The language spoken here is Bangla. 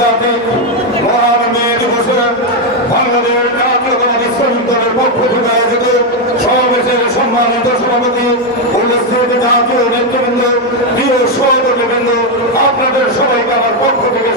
আন্তর্জাতিক মহান মে দিবসে বাংলাদেশ জাতীয়তাবাদী শ্রমিক দলের পক্ষ থেকে আয়োজিত সমাবেশের সম্মানিত সভাপতি, উপস্থিত জাতীয় নেতৃবৃন্দ, প্রিয় সহযোগীবৃন্দ, আপনাদের সবাইকে আমার পক্ষ থেকে